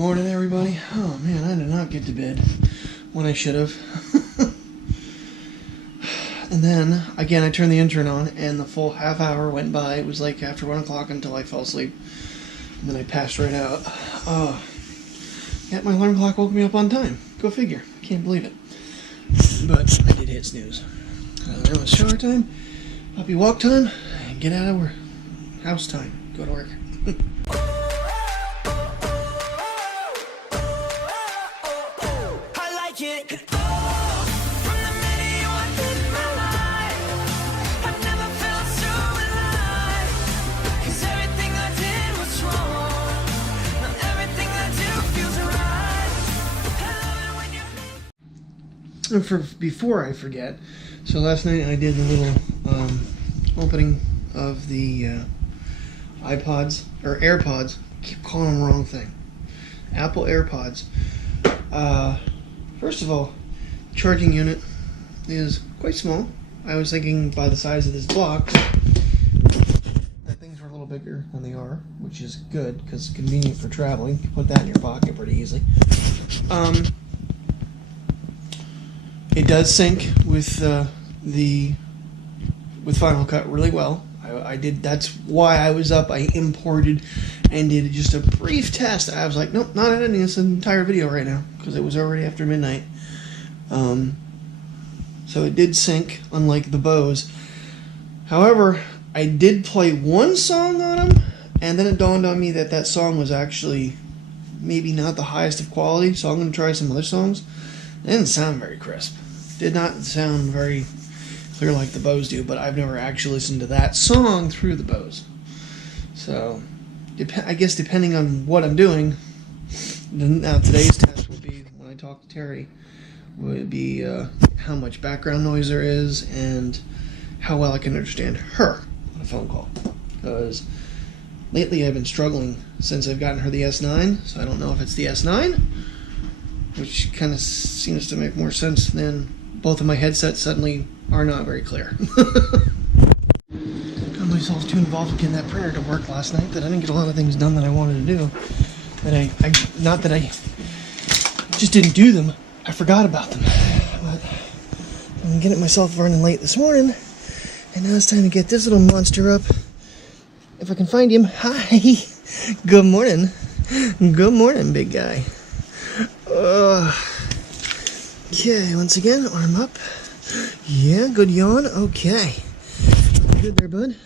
morning, everybody. Oh man, I did not get to bed when I should have. And then again, I turned the intern on, and the full half hour went by. It was like after 1 o'clock until I fell asleep, and then I passed right out. Yet my alarm clock woke me up on time. Go figure. I can't believe it. But I did hit snooze. Then it was shower time, puppy walk time, and get out of work. House time. Go to work. And before I forget, so last night I did a little opening of the iPods, or AirPods. I keep calling them the wrong thing. Apple AirPods. First of all, charging unit is quite small. I was thinking by the size of this box that things were a little bigger than they are, which is good because it's convenient for traveling. You can put that in your pocket pretty easily. It does sync with Final Cut really well. I did. That's why I was up. I imported and did just a brief test. I was like, nope, not editing this entire video right now because it was already after midnight. So it did sync, unlike the Bose. However, I did play one song on them, and then it dawned on me that that song was actually maybe not the highest of quality. So I'm going to try some other songs. It didn't sound very crisp. Did not sound very clear like the Bose do, but I've never actually listened to that song through the Bose. So, I guess depending on what I'm doing, now today's test will be, when I talk to Terry, would be how much background noise there is and how well I can understand her on a phone call. Because lately I've been struggling since I've gotten her the S9, so I don't know if it's the S9, which kind of seems to make more sense than both of my headsets suddenly are not very clear. Got myself too involved with getting that printer to work last night that I didn't get a lot of things done that I wanted to do. Not that I just didn't do them, I forgot about them. But I'm getting myself running late this morning, and now it's time to get this little monster up. If I can find him. Hi! Good morning. Good morning, big guy. Okay, once again, arm up. Yeah, good yawn. Okay. Good there, bud.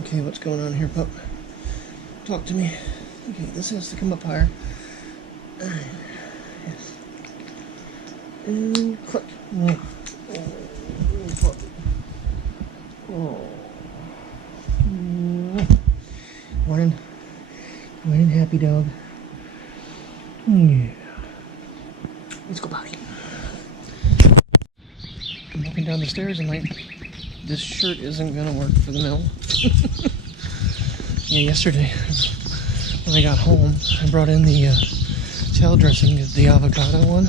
Okay, what's going on here, pup? Talk to me. Okay, this has to come up higher. Alright. Yes. And click. Oh. Morning. Morning, happy dog. Yeah. Let's go, Bobby. I'm walking down the stairs and this shirt isn't gonna work for the mill. Yeah, yesterday when I got home, I brought in the salad dressing, the avocado one.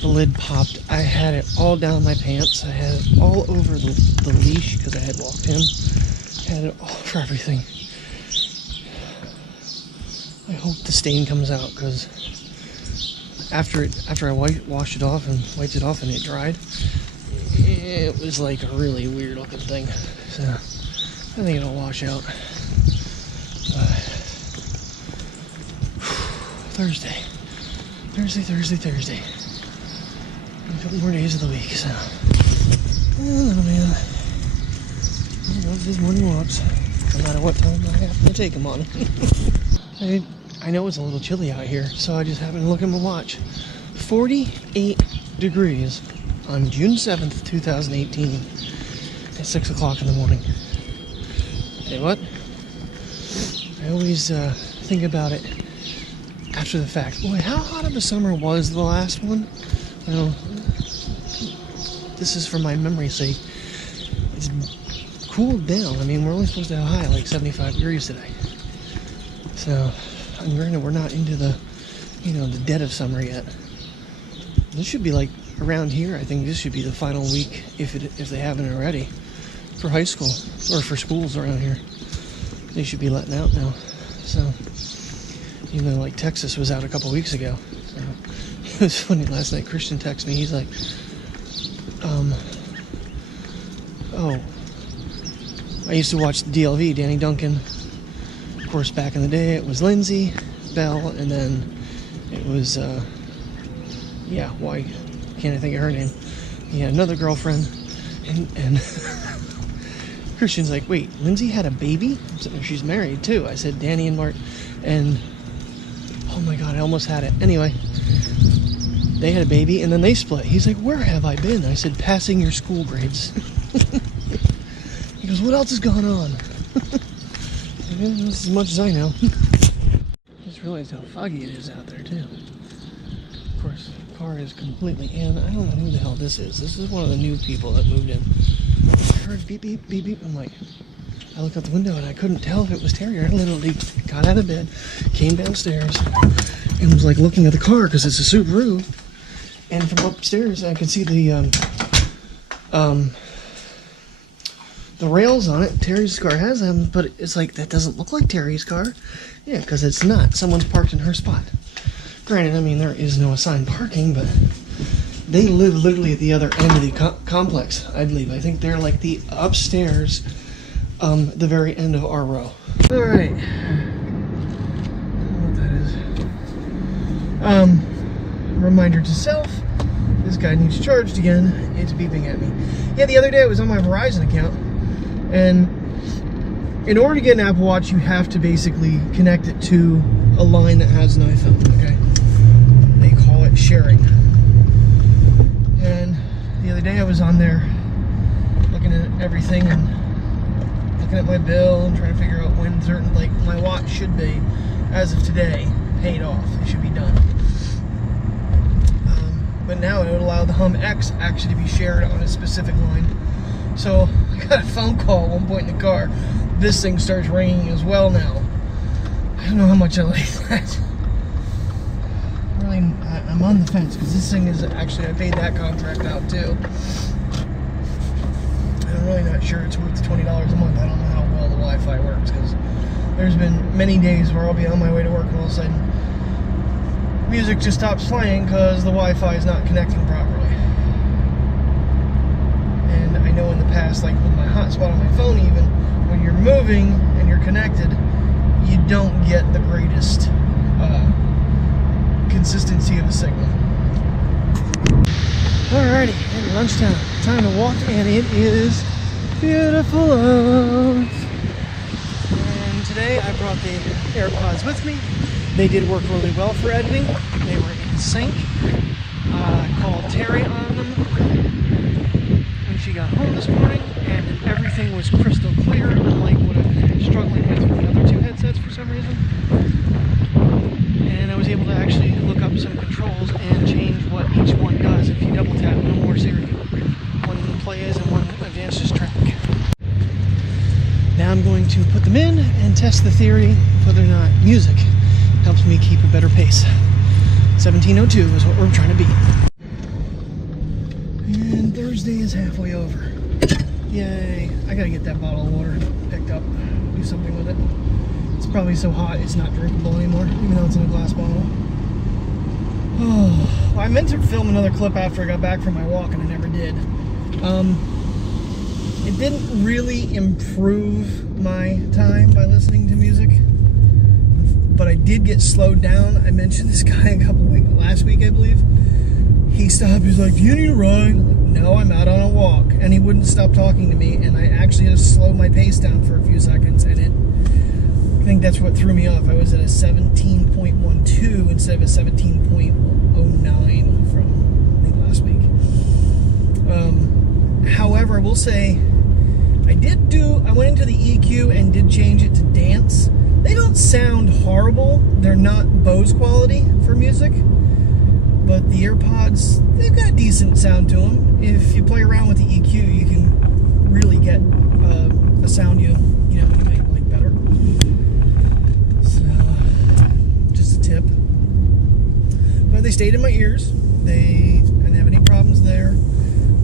The lid popped. I had it all down my pants. I had it all over the leash because I had walked in. Had it all over everything. I hope the stain comes out because after I washed it off and wiped it off and it dried, it was like a really weird looking thing. So I think it'll wash out. Thursday. A couple more days of the week, so little man. He loves his morning walks, no matter what time I have to take him on. I know it's a little chilly out here, so I just happened to look at my watch. 48 degrees on June 7th, 2018 at 6 o'clock in the morning. Hey, what? I always think about it after the fact. Boy, how hot of a summer was the last one? Well, this is for my memory's sake. It's cooled down. I mean, we're only supposed to have a high like 75 degrees today. So, and granted, we're not into the, the dead of summer yet. This should be like around here, I think this should be the final week, if they haven't already, for high school, or for schools around here. They should be letting out now. So, even though like Texas was out a couple weeks ago. So, it was funny, last night Christian texted me, he's like, oh, I used to watch the DLV, Danny Duncan. Of course, back in the day, it was Lindsay, Bell, and then it was, yeah, why can't I think of her name? He had another girlfriend, and Christian's like, wait, Lindsay had a baby? She's married too. I said Danny and Mark, and oh my god, I almost had it. Anyway, they had a baby and then they split. He's like, where have I been? I said, passing your school grades. He goes, what else has gone on? That's as much as I know. Just realized how foggy it is out there too. Of course, the car is completely in. I don't know who the hell this is. This is one of the new people that moved in. I heard beep, beep, beep, beep. I'm like, I looked out the window and I couldn't tell if it was Terry. I literally got out of bed, came downstairs, and was like looking at the car because it's a Subaru. And from upstairs, I could see the rails on it. Terry's car has them, but it's like, that doesn't look like Terry's car. Yeah, because it's not. Someone's parked in her spot. Granted, I mean, there is no assigned parking, but they live literally at the other end of the complex, I believe. I think they're like the upstairs, the very end of our row. All right. I don't know what that is. Reminder to self, this guy needs charged again. It's beeping at me. Yeah, the other day I was on my Verizon account, and in order to get an Apple Watch, you have to basically connect it to a line that has an iPhone, okay? They call it sharing. And the other day I was on there looking at everything and looking at my bill and trying to figure out when certain, like, my watch should be, as of today, paid off. It should be done. But now it would allow the Hum X actually to be shared on a specific line. So I got a phone call at one point in the car. This thing starts ringing as well now. I don't know how much I like that. Really, I'm on the fence because this thing is actually, I paid that contract out too. I'm really not sure it's worth the $20 a month. I don't know how well the Wi-Fi works because there's been many days where I'll be on my way to work and all of a sudden music just stops playing because the Wi-Fi is not connecting properly. And I know in the past, like with my hotspot on my phone even, when you're moving and you're connected, you don't get the greatest consistency of the signal. Alrighty, it's lunchtime. Time to walk, and it is beautiful out. And today I brought the AirPods with me. They did work really well for editing. They were in sync. I called Terry on them when she got home this morning, and everything was crystal clear, unlike what I've been struggling with the other two headsets for some reason. And I was able to actually look up some controls and change what each one does if you double tap. No more Siri. One plays and one advances track. Now I'm going to put them in and test the theory whether or not music helps me keep a better pace. 1702 is what we're trying to beat. And Thursday is halfway over. Yay. I gotta get that bottle of water picked up, do something with it. It's probably so hot it's not drinkable anymore, even though it's in a glass bottle. Oh, I meant to film another clip after I got back from my walk and I never did. It didn't really improve my time by listening to music, but I did get slowed down. I mentioned this guy last week, I believe. He stopped, he was like, do you need a ride? I'm like, no, I'm out on a walk. And he wouldn't stop talking to me, and I actually had to slow my pace down for a few seconds, and I think that's what threw me off. I was at a 17.12 instead of a 17.09 from, I think, last week. However, I will say, I went into the EQ and did change it to dance. They don't sound horrible. They're not Bose quality for music, but the AirPods, they've got a decent sound to them. If you play around with the EQ, you can really get a sound you might like better. So, just a tip. But they stayed in my ears. And have any problems there.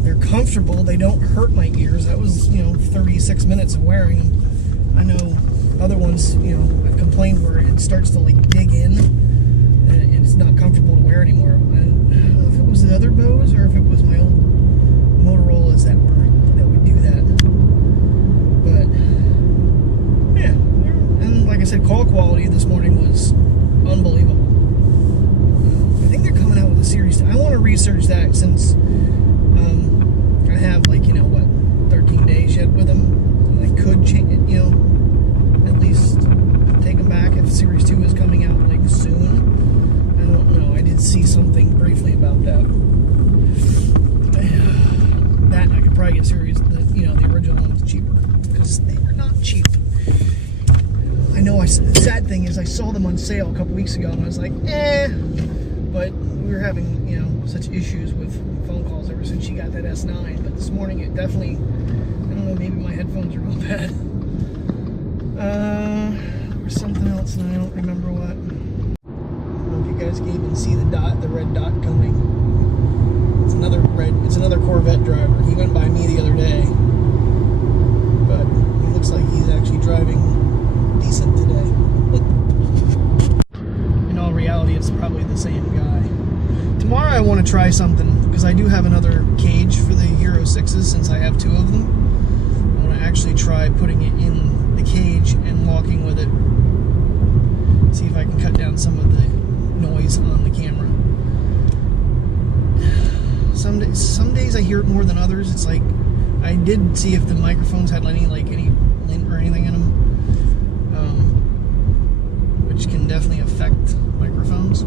They're comfortable. They don't hurt my ears. That was, 36 minutes of wearing them. I know other ones, I've complained where it starts to like dig in and it's not comfortable to wear anymore. I don't know if it was the other Bose or if it was my old Motorola's that would do that. But yeah, and like I said, call quality this morning was unbelievable. I think they're coming out with a series. I want to research that since I have 13 days yet with them, and I could change it, at least take them back if Series 2 is coming out soon. I don't know. I did see something briefly about that. That and I could probably get the original ones cheaper because they were not cheap. I know. The sad thing is I saw them on sale a couple weeks ago and I was like, but we were having such issues with phone calls ever since she got that S9. But this morning it definitely, I don't know, maybe my headphones are going bad. Or something else and I don't remember what. I don't know if you guys can even see the red dot coming. It's another Corvette driver. He went by me the other day, but he looks like he's actually driving decent today. In all reality, it's probably the same guy. Tomorrow I want to try something, because I do have another cage for the Hero 6s since I have 2 of them. I want to actually try putting it in the cage and walking with it. See if I can cut down some of the noise on the camera. Some days I hear it more than others. It's like, I did see if the microphones had any lint or anything in them, which can definitely affect microphones,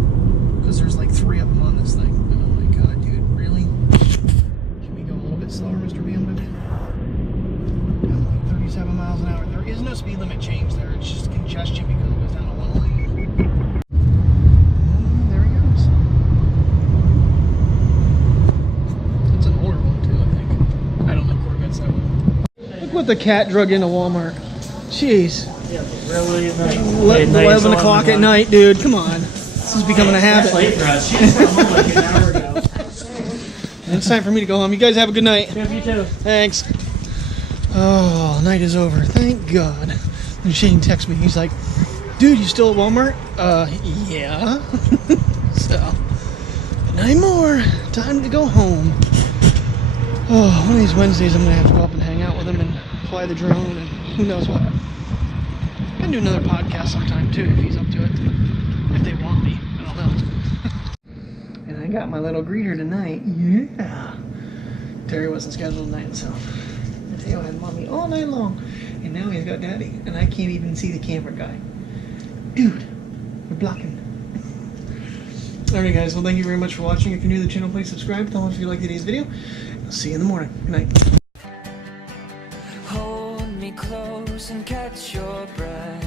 because there's 3 of them on this thing. And I'm like, God, dude, really? Can we go a little bit slower, Mr. BMW? 37 miles an hour. There is no speed limit change there. It's just congestion because it goes down to 1 lane. What the cat drug into Walmart. Jeez. Yeah, really? 11 o'clock at night, dude. Come on. This is becoming a habit. It's late for us. She just got home like an hour ago. It's time for me to go home. You guys have a good night. Yeah, you too. Thanks. Oh, night is over. Thank God. And Shane texts me. He's like, dude, you still at Walmart? Yeah. So, 9 more. Time to go home. Oh, one of these Wednesdays I'm going to have to go up and hang out with him and fly the drone and who knows what. I can do another podcast sometime too if he's up to it. If they want me. I don't know. And I got my little greeter tonight. Yeah. Terry wasn't scheduled tonight, so Mateo had mommy all night long. And now he's got daddy. And I can't even see the camera guy. Dude, we're blocking. Alright guys, well thank you very much for watching. If you're new to the channel, please subscribe. Tell me if you liked today's video. I'll see you in the morning. Good night. Hold me close and catch your breath.